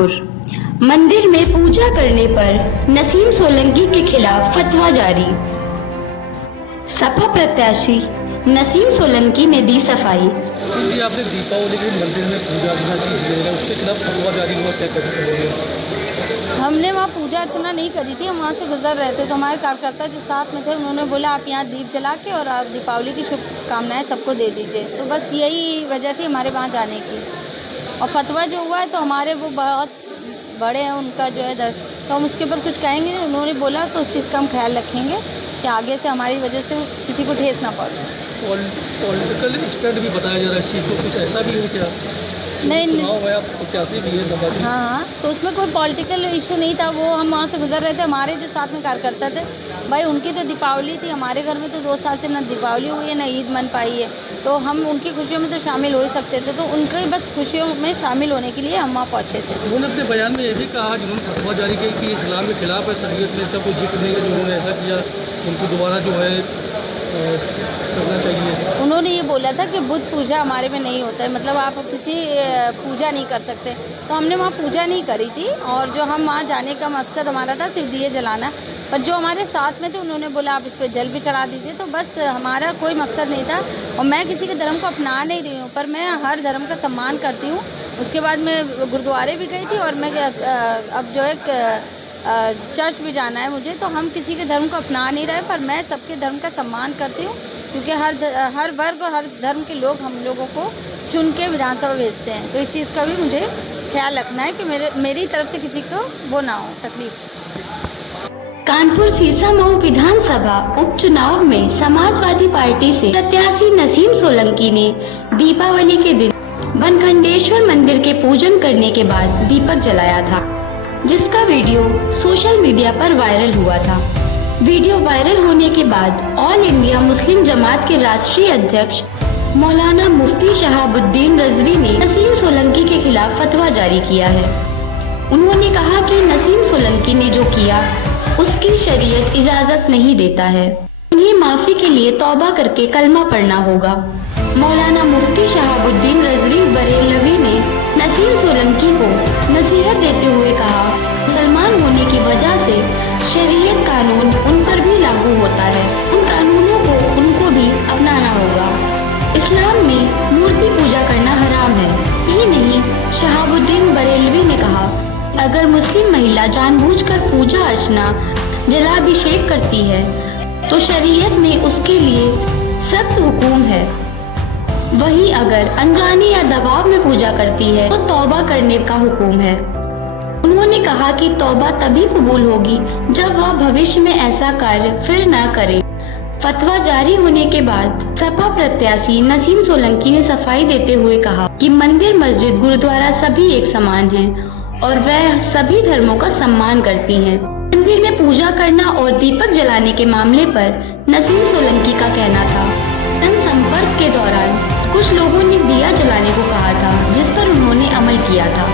कानपुर। मंदिर में पूजा करने पर नसीम सोलंकी के खिलाफ फतवा जारी। सपा प्रत्याशी नसीम सोलंकी ने दी सफाई। जी, आपने दीपावली के मंदिर में पूजा अर्चना की है, उसके खिलाफ फतवा जारी हुआ, क्या कहना चाहोगे? हमने वहाँ पूजा अर्चना नहीं करी थी, हम वहाँ से गुजर रहे थे तो हमारे कार्यकर्ता जो साथ में थे उन्होंने बोला आप यहाँ दीप जला के और आप दीपावली की शुभकामनाएं सबको दे दीजिए। तो बस यही वजह थी हमारे वहाँ जाने की। और फतवा जो हुआ है तो हमारे वो बहुत बड़े हैं, उनका जो है तो हम उसके ऊपर कुछ कहेंगे नहीं। उन्होंने बोला तो उस चीज़ का हम ख्याल रखेंगे कि आगे से हमारी वजह से किसी को ठेस ना पहुँचे। पॉलिटिकल स्टंट भी बताया जा रहा है इस चीज़ को, कुछ ऐसा भी है क्या? नहीं चुनाव है, आप प्रत्याशी भी है सभा की। हाँ, तो उसमें कोई पॉलिटिकल इशू नहीं था। वो हम वहाँ से गुजर रहे थे, हमारे जो साथ में कार्यकर्ता थे भाई उनकी तो दीपावली थी, हमारे घर में तो 2 साल से ना दीपावली हुई है ना ईद मन पाई है, तो हम उनकी खुशियों में तो शामिल हो ही सकते थे। तो उनके बस खुशियों में शामिल होने के लिए हम वहाँ पहुँचे थे। उन्होंने अपने बयान में ये भी कहा, जिन्होंने फतवा जारी की कि इस्लाम के खिलाफ है, शरीयत में इसका कोई जिक्र नहीं है, जो उन्होंने ऐसा किया उनको दोबारा जो है करना चाहिए। उन्होंने ये बोला था कि बुद्ध पूजा हमारे में नहीं होता है, मतलब आप किसी पूजा नहीं कर सकते। तो हमने वहाँ पूजा नहीं करी थी और जो हम वहाँ जाने का मकसद हमारा था सिर्फ दिए जलाना। पर जो हमारे साथ में थे उन्होंने बोला आप इस पर जल भी चढ़ा दीजिए। तो बस हमारा कोई मकसद नहीं था और मैं किसी के धर्म को अपना नहीं रही हूँ, पर मैं हर धर्म का सम्मान करती हूँ। उसके बाद मैं गुरुद्वारे भी गई थी और मैं अब जो है चर्च भी जाना है मुझे। तो हम किसी के धर्म को अपना नहीं रहे, पर मैं सबके धर्म का सम्मान करती हूँ, क्योंकि हर वर्ग और हर धर्म के लोग हम लोगों को चुन के विधानसभा भेजते हैं। तो इस चीज़ का भी मुझे ख्याल रखना है कि मेरी तरफ से किसी को वो ना हो तकलीफ। कानपुर सीसामऊ विधानसभा उपचुनाव में समाजवादी पार्टी से प्रत्याशी नसीम सोलंकी ने दीपावली के दिन बनखंडेश्वर मंदिर के पूजन करने के बाद दीपक जलाया था, जिसका वीडियो सोशल मीडिया पर वायरल हुआ था। वीडियो वायरल होने के बाद ऑल इंडिया मुस्लिम जमात के राष्ट्रीय अध्यक्ष मौलाना मुफ्ती शहाबुद्दीन रजवी ने नसीम सोलंकी के खिलाफ फतवा जारी किया है। उन्होंने कहा कि नसीम सोलंकी ने जो किया उसकी शरीयत इजाजत नहीं देता है, उन्हें माफी के लिए तौबा करके कलमा पढ़ना होगा। मौलाना मुफ्ती शहाबुद्दीन रजवी बरेलवी ने नसीम सोलंकी को नसीहत देते हुए कहा, मुसलमान होने की वजह से शरीयत कानून उन पर भी लागू होता है, उन कानूनों को उनको भी अपनाना होगा। इस्लाम में मूर्ति पूजा करना हराम है। यही नहीं, शहाबुद्दीन बरेलवी ने कहा, अगर मुस्लिम महिला जानबूझकर पूजा अर्चना जलाभिषेक करती है तो शरीयत में उसके लिए सख्त हुक्म है। वहीं अगर अनजाने या दबाव में पूजा करती है तो तौबा करने का हुक्म है। उन्होंने कहा कि तौबा तभी कबूल होगी जब वह भविष्य में ऐसा कार्य फिर ना करे। फतवा जारी होने के बाद सपा प्रत्याशी नसीम सोलंकी ने सफाई देते हुए कहा कि मंदिर, मस्जिद, गुरुद्वारा सभी एक समान हैं और वह सभी धर्मों का सम्मान करती हैं। मंदिर में पूजा करना और दीपक जलाने के मामले पर नसीम सोलंकी का कहना था, जनसंपर्क के दौरान कुछ लोगों ने दिया जलाने को कहा था, जिस पर उन्होंने अमल किया था।